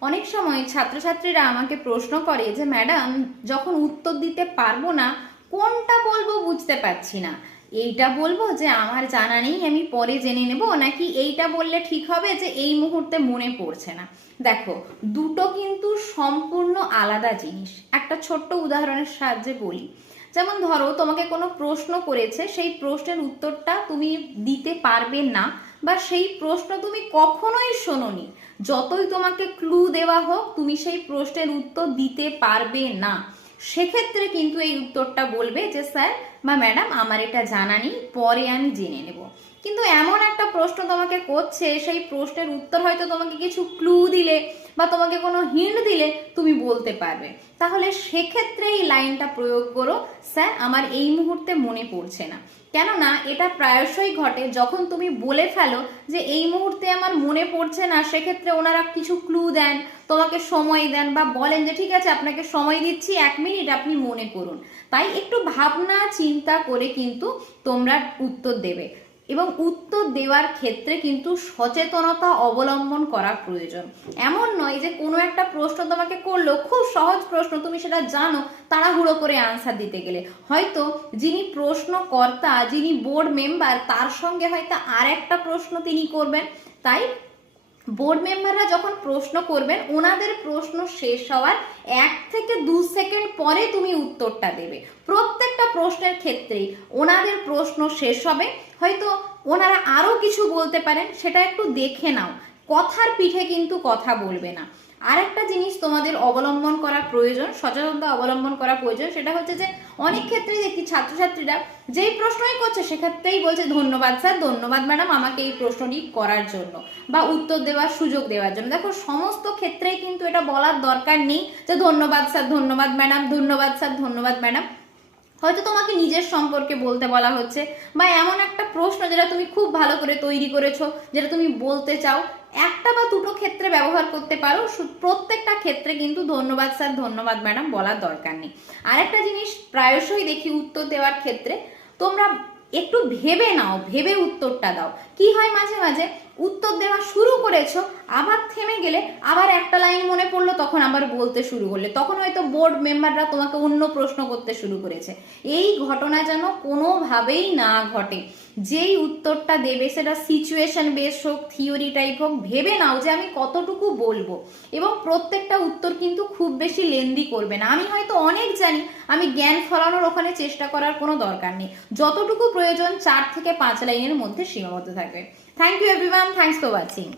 অনেক সময় ছাত্রছাত্রীরা আমাকে প্রশ্ন করে যে, ম্যাডাম, যখন উত্তর দিতে পারব না, কোনটা বলব বুঝতে পারছি না। এইটা বলব যে, আমার জানা নেই, আমি পরে জেনে নেব, নাকি এইটা বললে ঠিক হবে যে, এই মুহূর্তে মনে পড়ছে না? দেখো, দুটো কিন্তু সম্পূর্ণ আলাদা জিনিস। একটা ছোট্ট উদাহরণের সাহায্যে বলি। যেমন ধরো, তোমাকে কোনো প্রশ্ন করেছে, সেই প্রশ্নের উত্তরটা তুমি দিতে পারবে না বা সেই প্রশ্ন তুমি কখনোই শোনোনি। যতই তোমাকে ক্লু দেওয়া হোক, তুমি সেই প্রশ্নের উত্তর দিতে পারবে না। সেক্ষেত্রে কিন্তু এই উত্তরটা বলবে যে, স্যার বা ম্যাডাম, আমার এটা জানা নেই, পরে আমি জেনে নেব। কিন্তু এমন একটা প্রশ্ন তোমাকে করছে, সেই প্রশ্নের উত্তর হয়তো তোমাকে কিছু ক্লু দিলে বা তোমাকে কোনো হিন্ট দিলে তুমি বলতে পারবে। তাহলে সেক্ষেত্রে এই লাইনটা প্রয়োগ করো। স্যার, আমার এই মুহূর্তে মনে পড়ছে না। কেননা, এটা প্রায়শই ঘটে যখন তুমি বলে ফেলো যে এই মুহূর্তে আমার মনে পড়ছে না, সেক্ষেত্রে ওনারা কিছু ক্লু দেন, তোমাকে সময় দেন বা বলেন যে, ঠিক আছে, আপনাকে সময় দিচ্ছি, এক মিনিট, আপনি মনে করুন। তাই একটু ভাবনা, চিন্তা করে কিন্তু তোমরা উত্তর দেবে। এবং উত্তর দেওয়ার ক্ষেত্রে কিন্তু সচেতনতা অবলম্বন করা প্রয়োজন। এমন নয় যে কোনো একটা প্রশ্ন তোমাকে করল খুব সহজ প্রশ্ন, তুমি সেটা জানো, তাড়াহুড়ো করে আনসার দিতে গেলে। হয়তো যিনি প্রশ্নকর্তা, যিনি বোর্ড মেম্বার তার সঙ্গে হয়তো আর একটা প্রশ্ন তিনি করবেন। তাই বোর্ড মেম্বাররা যখন প্রশ্ন করবেন, ওনাদের প্রশ্ন শেষ হওয়ার এক থেকে দু সেকেন্ড পরে তুমি উত্তরটা দেবে। প্রত্যেকটা প্রশ্নের ক্ষেত্রেই ওনাদের প্রশ্ন শেষ হবে। হয়তো ওনারা আরও কিছু বলতে পারেন, সেটা একটু দেখে নাও। কথার পিঠে কিন্তু কথা বলবে না। আরেকটা জিনিস তোমাদের অবলম্বন করা প্রয়োজন, সচেতনতা অবলম্বন করা প্রয়োজন, সেটা হচ্ছে যে অনেক ক্ষেত্রে দেখি ছাত্রছাত্রীরা যেই প্রশ্নই করছে, সেক্ষেত্রেই বলছে, ধন্যবাদ স্যার, ধন্যবাদ ম্যাডাম আমাকে এই প্রশ্নটি করার জন্য বা উত্তর দেওয়ার সুযোগ দেওয়ার জন্য। দেখো, সমস্ত ক্ষেত্রেই কিন্তু এটা বলার দরকার নেই যে, ধন্যবাদ স্যার, ধন্যবাদ ম্যাডাম, ধন্যবাদ স্যার, ধন্যবাদ ম্যাডাম। হয়তো তোমাকে নিজের সম্পর্কে বলতে বলা হচ্ছে, বা এমন একটা প্রশ্ন যেটা তুমি খুব ভালো করে তৈরি করেছ, যেটা তুমি বলতে চাও, একটা বা দুটো ক্ষেত্রে ব্যবহার করতে পারো প্রত্যেকটা ক্ষেত্রে কিন্তু ধন্যবাদ স্যার, ধন্যবাদ ম্যাডাম বলার দরকার নেই। আরেকটা জিনিস প্রায়শই দেখি উত্তর দেওয়ার ক্ষেত্রে, তোমরা একটু ভেবে নাও, ভেবে উত্তরটা দাও। কি হয় মাঝে মাঝে? উত্তর দেওয়া শুরু করেছ, আবার থেমে গেলে আবার একটা লাইন মনে তখন আবার বলতে শুরু করলে। তখন হয়তো বোর্ড মেম্বাররা তোমাকে অন্য প্রশ্ন করতে শুরু করেছে। এই ঘটনা যেন কোনোভাবেই না ঘটে। যেই উত্তরটা দেবে সেটা সিচুয়েশন বেস হোক থিওরি টাইপ হোক, ভেবে নাও যে আমি কতটুকু বলব। এবং প্রত্যেকটা উত্তর কিন্তু খুব বেশি লেন্দি করবে না। আমি হয়তো অনেক জানি, আমি জ্ঞান ফলানোর ওখানে চেষ্টা করার কোনো দরকার নেই। যতটুকু প্রয়োজন চার থেকে পাঁচ লাইনের মধ্যে সীমাবদ্ধ থাকবে। Thank you everyone thanks for watching